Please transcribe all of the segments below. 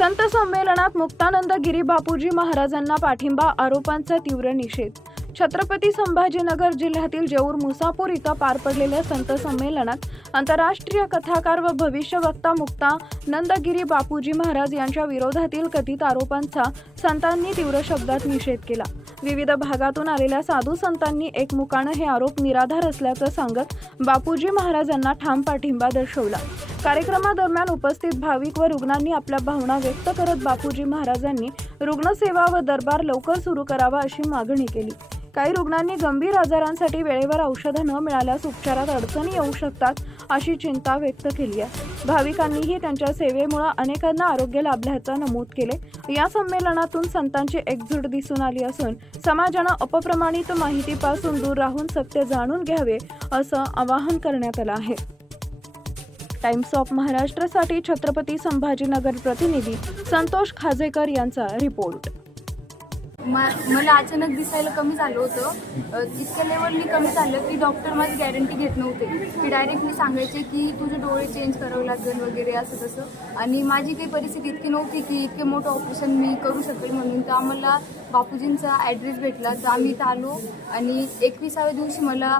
संत संमेलनात मुक्तानंद गिरी बापूजी महाराजांना पाठिंबा, आरोपांचा तीव्र निषेध। छत्रपती संभाजीनगर जिल्ह्यातील जेऊर मुसापूर इथं पार पडलेल्या संत संमेलनात आंतरराष्ट्रीय कथाकार व भविष्यवक्ता मुक्तानंद गिरी बापूजी महाराज यांच्या विरोधातील कथित आरोपांचा संतांनी तीव्र शब्दात निषेध केला। विविध भागातून आलेल्या साधू संतांनी एकमुखानं हे आरोप निराधार असल्याचं सांगत बापूजी महाराजांना ठाम पाठिंबा दर्शवला। कार्यक्रमादरम्यान उपस्थित भाविक व रुग्णांनी आपल्या भावना व्यक्त करत बापूजी महाराजांनी रुग्णसेवा व दरबार लवकर सुरू करावा अशी मागणी केली। काही रुग्णांनी गंभीर आजारांसाठी वेळेवर औषधं न मिळाल्यास उपचारात अडचणी येऊ शकतात अशी चिंता व्यक्त केली आहे। भाविकांनीही त्यांच्या सेवेमुळे अनेकांना आरोग्य लाभल्याचं नमूद केले। या संमेलनातून संतांची एकजूट दिसून आली असून समाजानं अपप्रमाणित माहितीपासून दूर राहून सत्य जाणून घ्यावे असं आवाहन करण्यात आलं आहे। टाइम्स ऑफ महाराष्ट्रासाठी छत्रपती संभाजीनगर प्रतिनिधी संतोष खाजेकर यांचा रिपोर्ट। मला अचानक दिसायला कमी झालं होतं, इतक्या लेवलनी कमी झालं की डॉक्टर माझी गॅरंटी घेत नव्हते की डायरेक्टली सांगायचे की तुझे डोळे चेंज करावे लागेल वगैरे असं तसं। आणि माझी काही परिस्थिती इतकी नव्हती की इतके मोठं ऑपरेशन मी करू शकेल म्हणून। तर आम्हाला बापूजींचा ॲड्रेस भेटला तर आम्ही इथं आलो आणि 21व्या दिवशी मला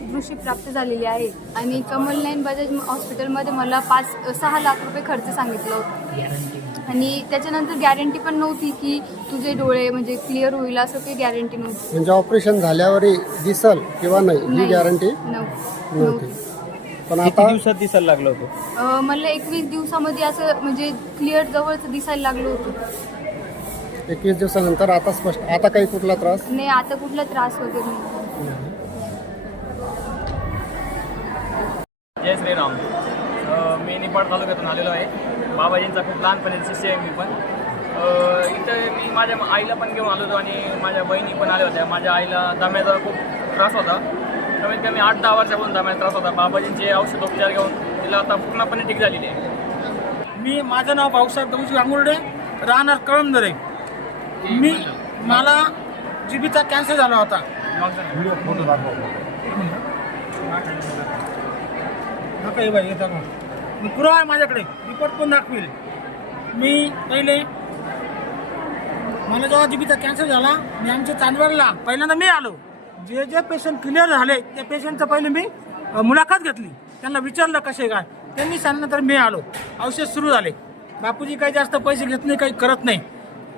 दृष्टी प्राप्त झालेली आहे। आणि कमल नाईन बजाज हॉस्पिटलमध्ये मला 5-6 लाख रुपये खर्च सांगितलं होतं आणि त्याच्यानंतर गॅरंटी पण नव्हती की तुझे डोळे म्हणजे क्लिअर होईल असं काही गॅरंटी नव्हती। म्हणजे ऑपरेशन झाल्यावरही दिसल किंवा नाही ही गॅरंटी नव्हती। पण किती आता दिवसात दिसायला लागलं होतं? मला 21 दिवसामध्ये असं म्हणजे क्लिअर जवळचं दिसायला लागलं होतं। 21 दिवसानंतर आता स्पष्ट, आता काही कुठला त्रास नाही, आता कुठला त्रास वगैरे नाही। जय श्रीराम। मी निपाड तालुक्यातून आलेलो आहे। बाबाजींचा खूप लहानपणीचा शिष्य आहे मी पण। इथं मी माझ्या आईला पण घेऊन आलो होतो आणि माझ्या बहिणी पण आल्या होत्या। माझ्या आईला दम्याचा खूप त्रास होता, कमीत कमी 8-10 वर्षापासून दम्याचा त्रास होता। बाबाजींचे औषधोपचार घेऊन तिला आता पूर्णपणे ठीक झालेली आहे। माझं नाव भाऊसाहेब दगडूजी गांगुर्डे, राहणार कळमदरे। मला जीबीचा कॅन्सर झाला होता। पुरा आहे माझ्याकडे, रिपोर्ट पण दाखवेल। मी पहिले मला जेव्हा जीबीचा कॅन्सर झाला, मी आमच्या चांदवडला पहिल्यांदा मी आलो। जे पेशंट क्लिअर झाले त्या पेशंटचं पहिले मी मुलाखत घेतली, त्यांना विचारलं कसे काय, त्यांनी सांगितलं मी आलो। औषध सुरू झाले। बापूजी काही जास्त पैसे घेत नाही, काही करत नाही,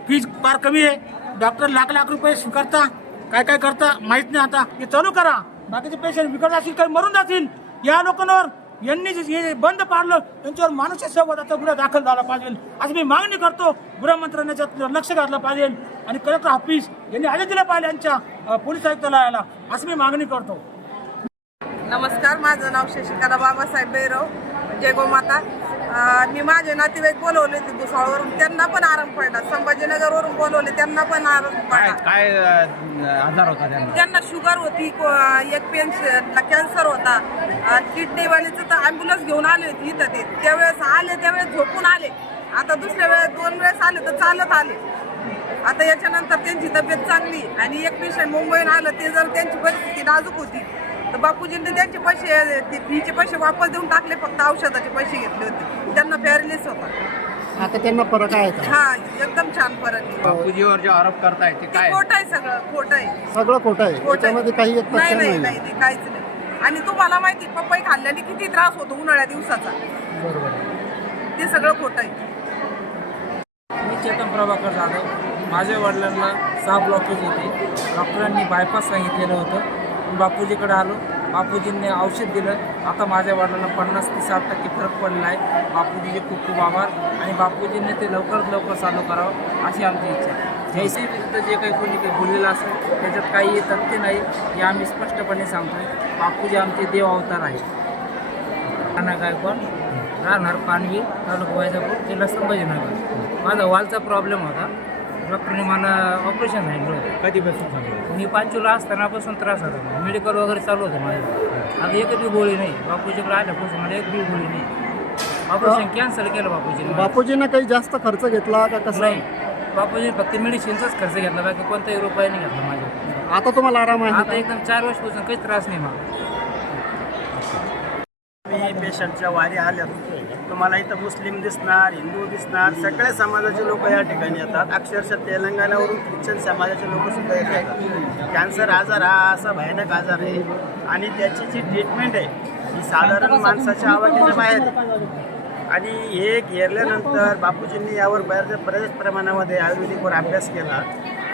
फीज फार कमी आहे। डॉक्टर लाख रुपये स्वीकारता, काय करता माहीत नाही। आता हे चालू करा, बाकीचे पेशंट विकत असतील काही मरून जातील। या लोकांवर यांनी जे बंद पाडलं त्यांच्यावर मानुषी संवादाचा गुन्हा दाखल झाला पाहिजे आज मी मागणी करतो। गृहमंत्रालयाच्यात लक्ष घातलं पाहिजे आणि कलेक्टर ऑफिस यांनी आदेश दिला पाहिजे यांच्या पोलीस आयुक्तालयाला, असं मी मागणी करतो। नमस्कार, माझं नाव शशिकला बाबासाहेब बेरव, जय गोमाता। मी माझे नातेवाईक बोलवले होते भुसावळवरून, त्यांना पण आराम पडला। संभाजीनगरवरून बोलवले, त्यांना पण आराम पडला। काय आजार होता त्यांना शुगर होती, एक पेशंटला कॅन्सर होता, किडनीवालीचं तर ॲम्ब्युलन्स घेऊन आले होते इथं। ते त्यावेळेस आले, त्यावेळेस झोपून आले। आता दुसऱ्या वेळेस 2 वेळेस आले तर चालत आले। आता याच्यानंतर त्यांची तब्येत चांगली। आणि एक पेशंट मुंबईहून आलं, ते जर त्यांची परिस्थिती नाजूक होती तर बापूजींनी त्यांचे पैसे, फीचे पैसे वापस देऊन टाकले, फक्त औषधाचे पैसे घेतले होते। त्यांना पॅरालिसिस होता। आता त्यांना फरक आहे का? हा, एकदम छान फरक आहे। बापूजीवर जे आरोप करताय ते काय? खोटं आहे, सगळं खोटं आहे, सगळं खोटं आहे, त्याच्यामध्ये काही एक तथ्य नाही, नाही। काहीच नाही। आणि तुम्हाला माहिती, पपई खाल्ल्याने किती त्रास होतो उन्हाळ्या दिवसाचा, बरोबर, ते सगळं खोटं आहे। मी चेतन प्रभाकर जाधव। माझ्या वडिलांना 6 ब्लॉकेज होते, डॉक्टरांनी बायपास सांगितलेलं होतं। बापूजीकडे आलो, बापूजींनी औषध दिलं। आता माझ्या वडिलांना 50 ते 60% फरक पडला आहे। बापूजीचे खूप आभार आणि बापूजींनी ते लवकरात लवकर चालू करावं अशी आमची इच्छा आहे। जयश्री विरुद्ध जे काही कोणी काही बोललेलं असेल त्याच्यात काही तथ्य नाही हे आम्ही स्पष्टपणे सांगतोय। बापूजी आमचे देव अवतार आहे। राणा गायकवाड, राहणार पानवी, तालुका वैजापूर, जिल्हा संभाजीनगर। माझा वालचा प्रॉब्लेम होता, डॉक्टरने मला ऑपरेशन सांगितलं होतं। कधीपासून सांगितलं? मी 5ला असतानापासून त्रास होता, मेडिकल वगैरे चालू होतं माझं। आता एक बी गोळी नाही, बापूजीकडे आल्यापासून मला एक बी गोळी नाही। ऑपरेशन कॅन्सल केलं बापूजीने। बापूजींना काही जास्त खर्च घेतला का कसं? नाही, बापूजी फक्त मेडिसिनचाच खर्च घेतला, बाकी कोणताही रुपया नाही घेतला माझ्या। आता तुम्हाला आराम आहे? आता एकदम 4 वर्षापासून काहीच त्रास नाही मला। मी पेशंटच्या वारी आल्या तुम्हाला इथं मुस्लिम दिसणार, हिंदू दिसणार, सगळ्या समाजाचे लोक या ठिकाणी येतात. अक्षरशः तेलंगणावरून ख्रिश्चन समाजाचे लोकसुद्धा येतात. कॅन्सर आजार हा असा भयानक आजार आहे आणि त्याची जी ट्रीटमेंट आहे ही साधारण माणसाच्या आवडीच्या बाहेर आहे. आणि हे घेरल्यानंतर बापूजींनी यावर बऱ्याच प्रमाणामध्ये आयुर्वेदिकवर अभ्यास केला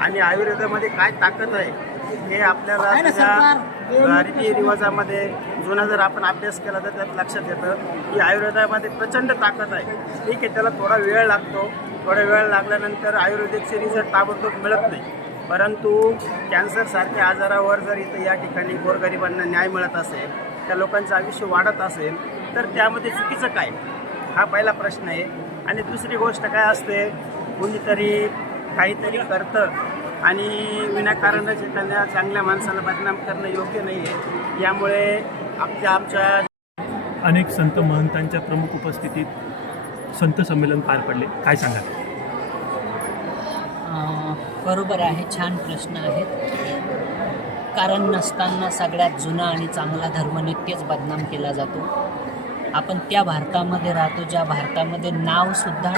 आणि आयुर्वेदामध्ये काय ताकद आहे हे आपल्याला त्याच्या रीतिरिवाजामध्ये जुना जर आपण अभ्यास केला तर त्यात लक्षात येतं की आयुर्वेदामध्ये प्रचंड ताकद आहे. ठीक आहे, त्याला थोडा वेळ लागतो. थोडा वेळ लागल्यानंतर आयुर्वेदिकचे रिझल्ट ताबडतोब मिळत नाही. परंतु कॅन्सरसारख्या आजारावर जर इथं या ठिकाणी गोरगरिबांना न्याय मिळत असेल, त्या लोकांचं आयुष्य वाढत असेल तर त्यामध्ये चुकीचं काय, हा पहिला प्रश्न आहे. आणि दुसरी गोष्ट काय असते, कोणीतरी काहीतरी करतं आणि विनाकारणच एखाद्या चांगल्या माणसाला बदनाम करणं योग्य नाही आहे. यामुळे आमच्या अनेक संत महंतांच्या प्रमुख उपस्थितीत संत संमेलन पार पडले, काय सांगाल? बरोबर आहे, छान प्रश्न आहेत. कारण नसताना सगळ्यात जुना आणि चांगला धर्म नित्यच बदनाम केला जातो. आपण त्या भारतामध्ये राहतो ज्या भारतामध्ये नावसुद्धा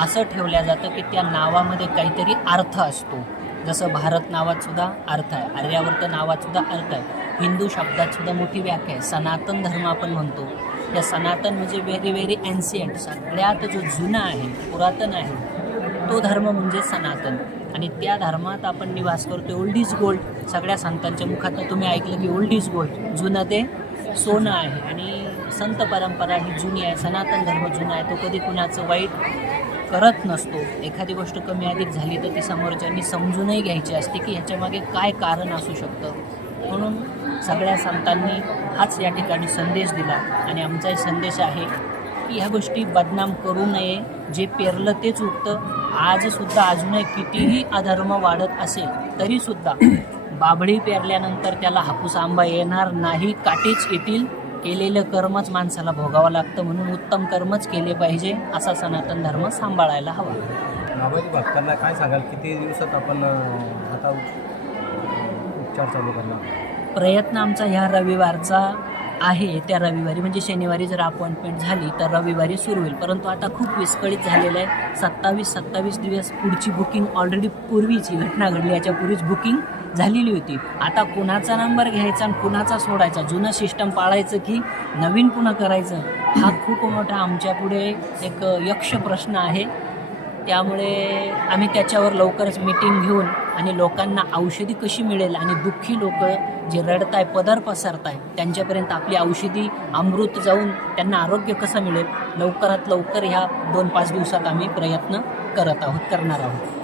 असं ठेवलं जातं की त्या नावामध्ये काहीतरी अर्थ असतो. जसं भारत नावात सुद्धा अर्थ आहे, आर्यावर्त नावात सुद्धा अर्थ आहे, हिंदू शब्दात सुद्धा मोठी व्याख्या आहे. सनातन धर्म आपण म्हणतो. या सनातन म्हणजे व्हेरी व्हेरी एन्शियंट, सगळ्यात जो जुना आहे, पुरातन आहे, तो धर्म म्हणजे सनातन. आणि त्या धर्मात आपण निवास करतो. ओल्ड इज गोल्ड, सगळ्या संतांच्या मुखात तुम्ही ऐकलं की ओल्ड इज गोल्ड, जुनं ते सोनं आहे. आणि संत परंपरा ही जुनी आहे, सनातन धर्म जुना आहे, तो कधी कुणाचं वाईट करत नसतो. एखादी गोष्ट कमी अधिक झाली तर ती समोरच्यांनी समजूनही घ्यायची असते की ह्याच्यामागे काय कारण असू शकतं. म्हणून सगळ्या संतांनी हाच या ठिकाणी संदेश दिला आणि आमचाही संदेश आहे की ह्या गोष्टी बदनाम करू नये. जे पेरलं तेच उगतं. आजसुद्धा अजूनही कितीही अधर्म वाढत असेल तरीसुद्धा बाभळी पेरल्यानंतर त्याला हापूस आंबा येणार नाही, काटेच येतील. केलेलं कर्मच माणसाला भोगावं लागतं. म्हणून उत्तम कर्मच केले पाहिजे, असा सनातन धर्म सांभाळायला हवा. बाबाजी भक्तांना काय सांगाल, किती दिवसात आपण आता उपचार चालू करणार? प्रयत्न आमचा ह्या रविवारचा आहे. त्या रविवारी म्हणजे शनिवारी जर अपॉइंटमेंट झाली तर रविवारी सुरू होईल. परंतु आता खूप विस्कळीत झालेलं आहे. 27 दिवस पुढची बुकिंग ऑलरेडी पूर्वीची घटना घडली याच्या पूर्वीच बुकिंग झालेली होती. आता कुणाचा नंबर घ्यायचा आणि कुणाचा सोडायचा, जुनं सिस्टम पाळायचं की नवीन पुन्हा करायचं, हा खूप मोठा आमच्यापुढे एक यक्ष प्रश्न आहे. त्यामुळे आम्ही त्याच्यावर लवकरच मीटिंग घेऊन आणि लोकांना औषधी कशी मिळेल आणि दुःखी लोक जे रडताय, पदर पसरताय, त्यांच्यापर्यंत आपली औषधी अमृत जाऊन त्यांना आरोग्य कसं मिळेल, लवकरात लवकर ह्या 2-5 दिवसात आम्ही प्रयत्न करणार आहोत.